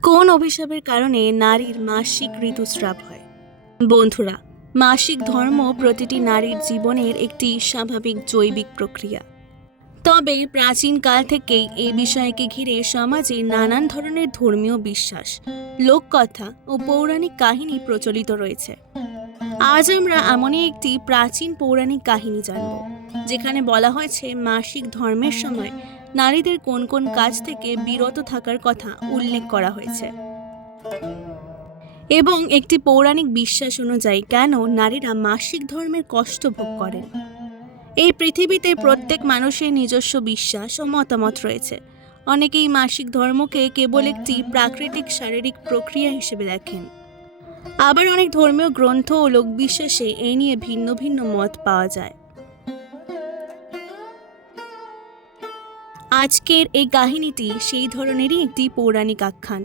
কোন অভিশাপের কারণে নারীর মাসিক ঋতুস্রাব হয়? বন্ধুরা, মাসিক ধর্ম প্রতিটি নারীর জীবনের একটি স্বাভাবিক জৈবিক প্রক্রিয়া। তবে প্রাচীন কাল থেকেই এই বিষয়কে ঘিরে সমাজে নানান ধরনের ধর্মীয় বিশ্বাস, লোককথা ও পৌরাণিক কাহিনী প্রচলিত রয়েছে। আজ আমরা এমনই একটি প্রাচীন পৌরাণিক কাহিনী জানব, যেখানে বলা হয়েছে মাসিক ধর্মের সময় নারীদের কোন কোন কাজ থেকে বিরত থাকার কথা উল্লেখ করা হয়েছে এবং একটি পৌরাণিক বিশ্বাস অনুযায়ী কেন নারীরা মাসিক ধর্মের কষ্ট ভোগ করেন। এই পৃথিবীতে প্রত্যেক মানুষের নিজস্ব বিশ্বাস ও মতামত রয়েছে। অনেকেই মাসিক ধর্মকে কেবল একটি প্রাকৃতিক শারীরিক প্রক্রিয়া হিসেবে দেখেন, আবার অনেক ধর্মীয় গ্রন্থ ও লোকবিশ্বাসে এই নিয়ে ভিন্ন ভিন্ন মত পাওয়া যায়। আজকের এই কাহিনীটি সেই ধরনেরই একটি পৌরাণিক আখ্যান,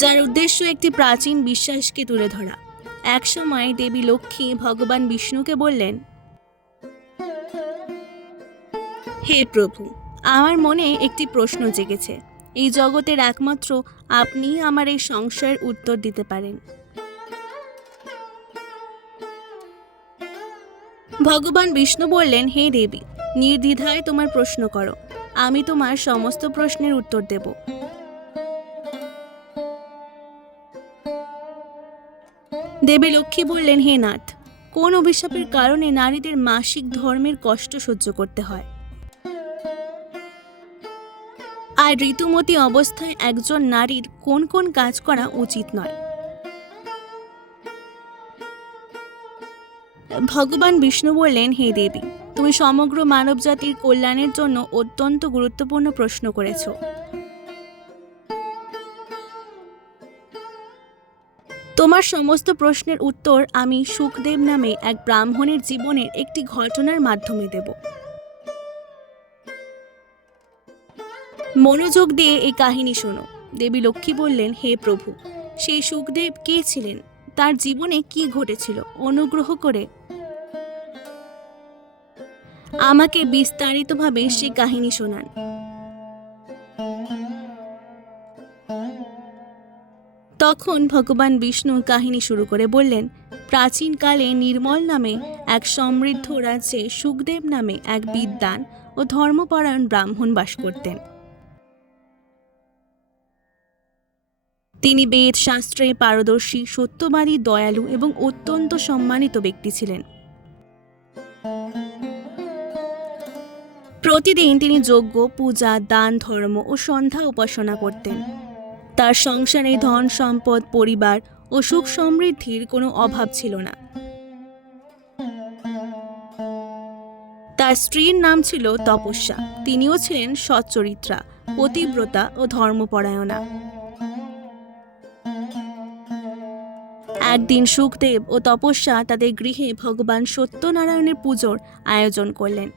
যার উদ্দেশ্য একটি প্রাচীন বিশ্বাসকে তুলে ধরা। একসময় দেবী লক্ষ্মী ভগবান বিষ্ণুকে বললেন, হে প্রভু, আমার মনে একটি প্রশ্ন জেগেছে। এই জগতের একমাত্র আপনি আমার এই সংশয়ের উত্তর দিতে পারেন। ভগবান বিষ্ণু বললেন, হে দেবী, নির্দ্বিধায় তোমার প্রশ্ন করো, আমি তোমার সমস্ত প্রশ্নের উত্তর দেব। দেবী লক্ষ্মী বললেন, হে নাথ, কোন অভিশাপের কারণে নারীদের মাসিক ধর্মের কষ্ট সহ্য করতে হয়? আর ঋতুমতী অবস্থায় একজন নারীর কোন কোন কাজ করা উচিত নয়? ভগবান বিষ্ণু বললেন, হে দেবী, তুমি সমগ্র মানবজাতির কল্যাণের জন্য অত্যন্ত গুরুত্বপূর্ণ প্রশ্ন করেছ। তোমার সমস্ত প্রশ্নের উত্তর আমি সুখদেব নামে এক ব্রাহ্মণের জীবনের একটি ঘটনার মাধ্যমে দেব। মনোযোগ দিয়ে এই কাহিনী শোনো। দেবী লক্ষ্মী বললেন, হে প্রভু, সেই সুখদেব কে ছিলেন? তার জীবনে কি ঘটেছিল? অনুগ্রহ করে আমাকে বিস্তারিতভাবে সেই কাহিনী শোনান। তখন ভগবান বিষ্ণু কাহিনী শুরু করে বললেন, প্রাচীনকালে নির্মল নামে এক সমৃদ্ধ রাজ্যে সুখদেব নামে এক বিদ্বান ও ধর্মপরায়ণ ব্রাহ্মণ বাস করতেন। তিনি বেদ শাস্ত্রে পারদর্শী, সত্যবাদী, দয়ালু এবং অত্যন্ত সম্মানিত ব্যক্তি ছিলেন। প্রতিদিন তিনি যজ্ঞ, পূজা, দান, ধর্ম ও সন্ধ্যা উপাসনা করতেন। তার সংসারে ধন সম্পদ, পরিবার ও সুখ সমৃদ্ধির কোনো অভাব ছিল না। তার স্ত্রীর নাম ছিল তপস্যা। তিনিও ছিলেন সচ্চরিত্রা, পতিব্রতা ও ধর্মপরায়ণা। একদিন সুখদেব ও তপস্যা তাদের গৃহে ভগবান সত্যনারায়ণের পুজোর আয়োজন করলেন।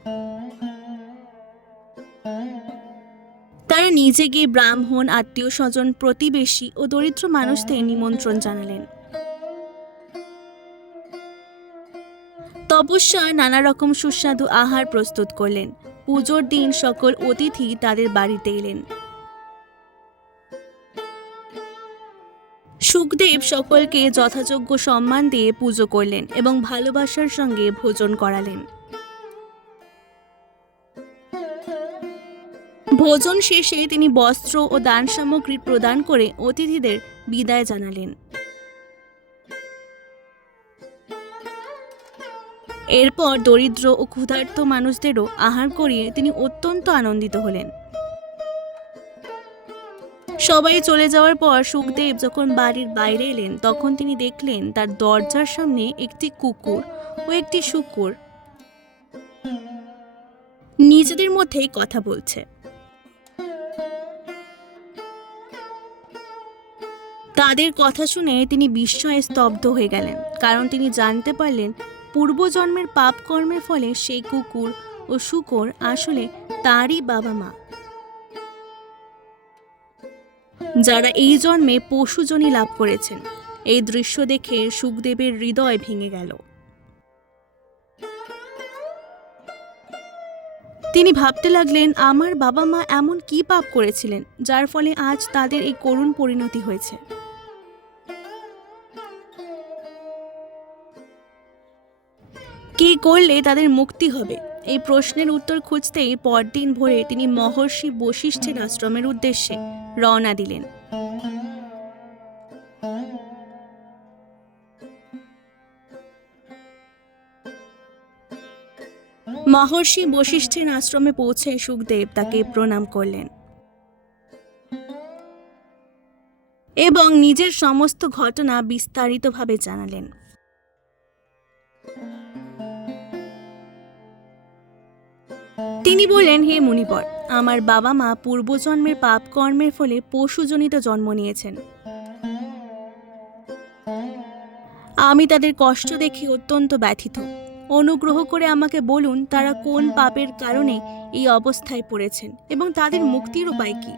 তারা নিজে গিয়ে ব্রাহ্মণ, আত্মীয় স্বজন, প্রতিবেশী ও দরিদ্র মানুষদের নিমন্ত্রণ জানালেন। তপস্যা নানা রকম সুস্বাদু আহার প্রস্তুত করলেন। পুজোর দিন সকল অতিথি তাদের বাড়িতে এলেন। সুখদেব সকলকে যথাযোগ্য সম্মান দিয়ে পুজো করলেন এবং ভালোবাসার সঙ্গে ভোজন করালেন। ভোজন শেষে তিনি বস্ত্র ও দান সামগ্রী প্রদান করে অতিথিদের বিদায় জানালেন। এরপর দরিদ্র ও ক্ষুধার্ত মানুষদেরও আহার করিয়ে তিনি অত্যন্ত আনন্দিত হলেন। সবাই চলে যাওয়ার পর সুখদেব যখন বাড়ির বাইরে এলেন, তখন তিনি দেখলেন তার দরজার সামনে একটি কুকুর ও একটি শূকর নিজেদের মধ্যেই কথা বলছে। তাদের কথা শুনে তিনি বিস্ময়ে স্তব্ধ হয়ে গেলেন, কারণ তিনি জানতে পারলেন পূর্বজন্মের পাপ কর্মের ফলে সেই কুকুর ও শূকর আসলে তারই বাবা মা, যারা এই জন্মে পশুজনি লাভ করেছেন। এই দৃশ্য দেখে সুখদেবের হৃদয় ভেঙে গেল। তিনি ভাবতে লাগলেন, আমার বাবা মা এমন কি পাপ করেছিলেন যার ফলে আজ তাদের এই করুণ পরিণতি হয়েছে। কি করলে তাদের মুক্তি হবে? এই প্রশ্নের উত্তর খুঁজতেই পরদিন ভোরে তিনি মহর্ষি বশিষ্ঠের আশ্রমের উদ্দেশ্যে রওনা দিলেন। মহর্ষি বশিষ্ঠের আশ্রমে পৌঁছে সুখদেব তাকে প্রণাম করলেন এবং নিজের সমস্ত ঘটনা বিস্তারিতভাবে জানালেন। তিনি বললেন, হে মুনিবর, আমার বাবা মা পূর্বজন্মের পাপ কর্মের ফলে পশুজনিত জন্ম নিয়েছেন। আমি তাদের কষ্ট দেখে অত্যন্ত ব্যথিত। অনুগ্রহ করে আমাকে বলুন, তারা কোন পাপের কারণে এই অবস্থায় পড়েছেন এবং তাদের মুক্তির উপায় কি?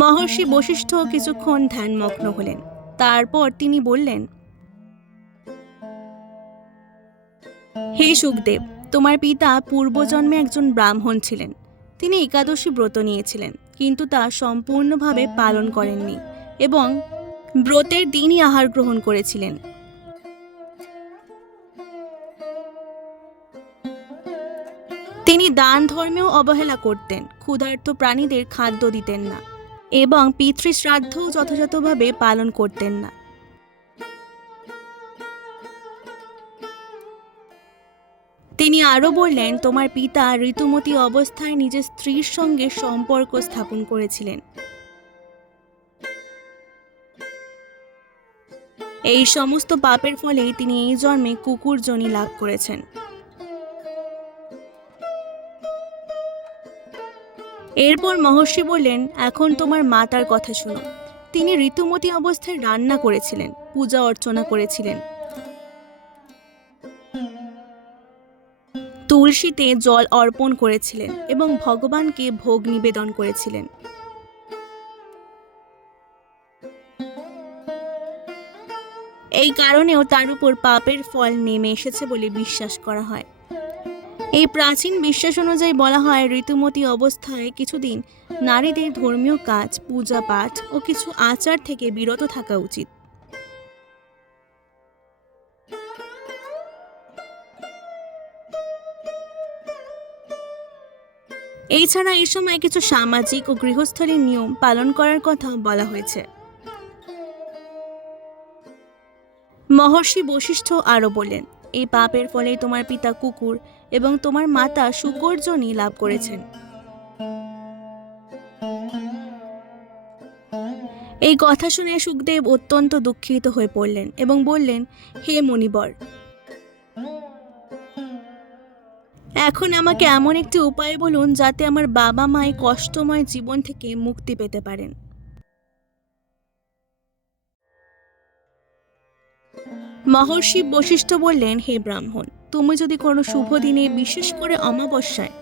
মহর্ষি বশিষ্ঠ কিছুক্ষণ ধ্যানমগ্ন হলেন। তারপর তিনি বললেন, হে সুখদেব, তোমার পিতা পূর্বজন্মে একজন ব্রাহ্মণ ছিলেন। তিনি একাদশী ব্রত নিয়েছিলেন, কিন্তু তা সম্পূর্ণভাবে পালন করেননি এবং ব্রতের দিনই আহার গ্রহণ করেছিলেন। তিনি দান ধর্মেও অবহেলা করতেন, ক্ষুধার্ত প্রাণীদের খাদ্য দিতেন না এবং পিতৃশ্রাদ্ধও যথাযথভাবে পালন করতেন না। তিনি আরও বললেন, তোমার পিতা ঋতুমতী অবস্থায় নিজের স্ত্রীর সঙ্গে সম্পর্ক স্থাপন করেছিলেন। এই সমস্ত পাপের ফলে তিনি এই জন্মে কুকুর যোনি লাভ করেছেন। এরপর মহর্ষি বললেন, এখন তোমার মাতার কথা শোনো। তিনি ঋতুমতী অবস্থায় রান্না করেছিলেন, পূজা অর্চনা করেছিলেন, তুলসীতে জল অর্পণ করেছিলেন এবং ভগবানকে ভোগ নিবেদন করেছিলেন। এই কারণেও তার উপর পাপের ফল নেমে এসেছে বলে বিশ্বাস করা হয়। এই প্রাচীন বিশ্বাস অনুযায়ী বলা হয়, ঋতুমতী অবস্থায় কিছুদিন নারীদের ধর্মীয় কাজ, পূজা পাঠ ও কিছু আচার থেকে বিরত থাকা উচিত। এছাড়া এই সময় কিছু সামাজিক ও গৃহস্থলীর নিয়ম পালন করার কথা বলা হয়েছে। মহর্ষি বশিষ্ঠ আরও বললেন, এই পাপের ফলে তোমার পিতা কুকুর এবং তোমার মাতা শূকর যোনি লাভ করেছেন। এই কথা শুনে সুখদেব অত্যন্ত দুঃখিত হয়ে পড়লেন এবং বললেন, হে মুনিবর, এখন আমাকে এমন একটি উপায় বলুন যাতে আমার বাবা মা এই কষ্টময় জীবন থেকে মুক্তি পেতে পারেন। মহর্ষি বশিষ্ঠ বললেন, হে ব্রাহ্মণ, তুমি যদি কোনো শুভ দিনে, বিশেষ করে অমাবস্যায়,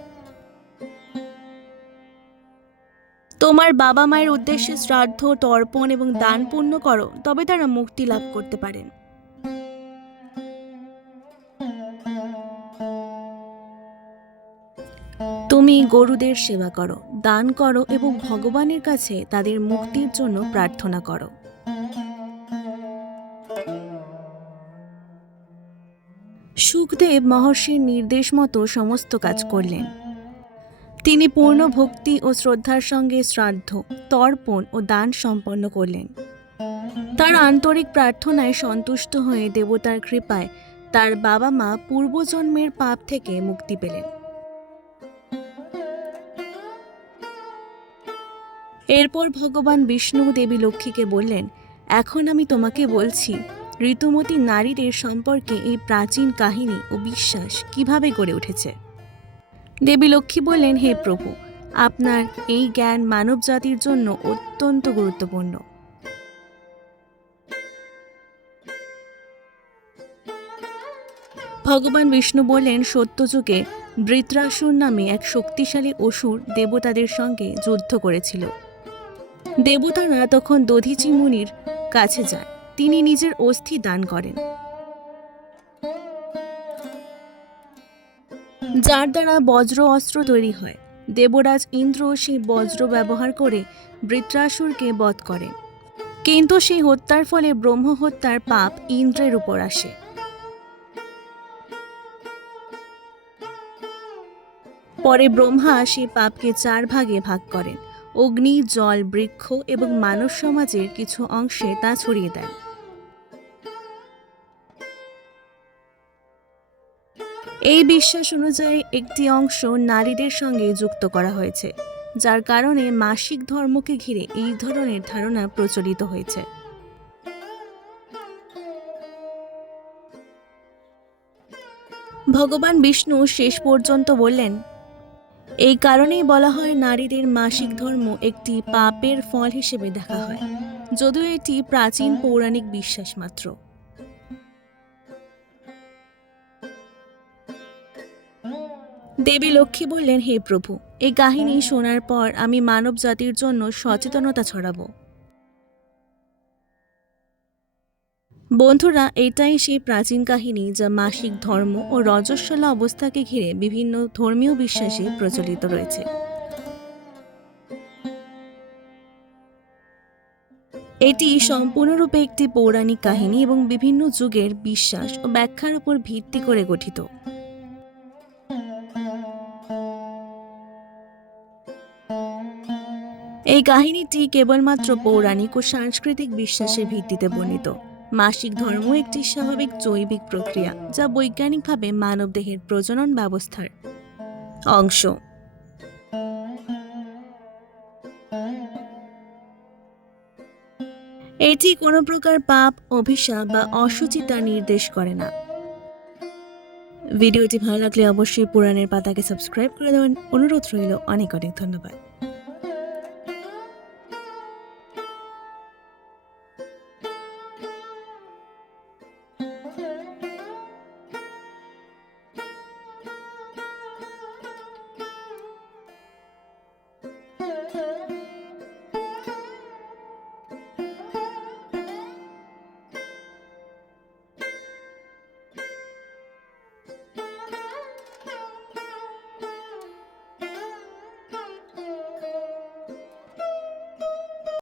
তোমার বাবা মায়ের উদ্দেশ্যে শ্রাদ্ধ, তর্পণ এবং দান পুণ্য করো, তবে তারা মুক্তি লাভ করতে পারেন। তুমি গরুদের সেবা করো, দান করো এবং ভগবানের কাছে তাদের মুক্তির জন্য প্রার্থনা করো। সুখদেব মহর্ষির নির্দেশ মতো সমস্ত কাজ করলেন। তিনি পূর্ণ ভক্তি ও শ্রদ্ধার সঙ্গে শ্রাদ্ধ, তর্পণ ও দান সম্পন্ন করলেন। তার আন্তরিক প্রার্থনায় সন্তুষ্ট হয়ে দেবতার কৃপায় তার বাবা মা পূর্বজন্মের পাপ থেকে মুক্তি পেলেন। এরপর ভগবান বিষ্ণু দেবী লক্ষ্মীকে বললেন, এখন আমি তোমাকে বলছি, ঋতুমতী নারীদের সম্পর্কে এই প্রাচীন কাহিনী ও বিশ্বাস কিভাবে গড়ে উঠেছে। দেবী লক্ষ্মী বললেন, হে প্রভু, আপনার এই জ্ঞান মানব জাতির জন্য অত্যন্ত গুরুত্বপূর্ণ। ভগবান বিষ্ণু বললেন, সত্যযুগে বৃত্রাসুর নামে এক শক্তিশালী অসুর দেবতাদের সঙ্গে যুদ্ধ করেছিল। দেবতারা তখন দধীচি মুনির কাছে যান। তিনি নিজের অস্থি দান করেন। যার দ্বারা বজ্র অস্ত্র তৈরি হয়। দেবরাজ ইন্দ্র সেই বজ্র ব্যবহার করে বৃত্রাসুরকে বধ করেন, কিন্তু সেই হত্যার ফলে ব্রহ্ম হত্যার পাপ ইন্দ্রের উপর আসে। পরে ব্রহ্মা সেই পাপকে 4 ভাগে ভাগ করেন। অগ্নি, জল, বৃক্ষ এবং মানব সমাজের কিছু অংশে তা ছড়িয়ে দেন। এই বিশ্বাস অনুযায়ী একটি অংশ নারীদের সঙ্গে যুক্ত করা হয়েছে, যার কারণে মাসিক ধর্মকে ঘিরে এই ধরনের ধারণা প্রচলিত হয়েছে। ভগবান বিষ্ণু শেষ পর্যন্ত বললেন, এই কারণেই বলা হয় নারীদের মাসিক ধর্ম একটি পাপের ফল হিসেবে দেখা হয়, যদিও এটি প্রাচীন পৌরাণিক বিশ্বাস মাত্র। দেবী লক্ষ্মী বললেন, হে প্রভু, এই কাহিনী শোনার পর আমি মানব জাতির জন্য সচেতনতা ছড়াবো। বন্ধুরা, এটাই সেই প্রাচীন কাহিনী যা মাসিক ধর্ম ও রজস্বলা অবস্থাকে ঘিরে বিভিন্ন ধর্মীয় বিশ্বাসে প্রচলিত রয়েছে। এটি সম্পূর্ণরূপে একটি পৌরাণিক কাহিনী এবং বিভিন্ন যুগের বিশ্বাস ও ব্যাখ্যার উপর ভিত্তি করে গঠিত। এই কাহিনীটি কেবলমাত্র পৌরাণিক ও সাংস্কৃতিক বিশ্বাসের ভিত্তিতে বর্ণিত। মাসিক ধর্ম একটি স্বাভাবিক জৈবিক প্রক্রিয়া যা বৈজ্ঞানিকভাবে মানবদেহের প্রজনন ব্যবস্থার অংশ। এটি কোনো প্রকার পাপ, অভিশাপ বা অশুচিতা নির্দেশ করে না। ভিডিওটি ভালো লাগলে অবশ্যই পুরাণের পাতাকে সাবস্ক্রাইব করে দেবেন। অনুরোধ রইল। অনেক অনেক ধন্যবাদ।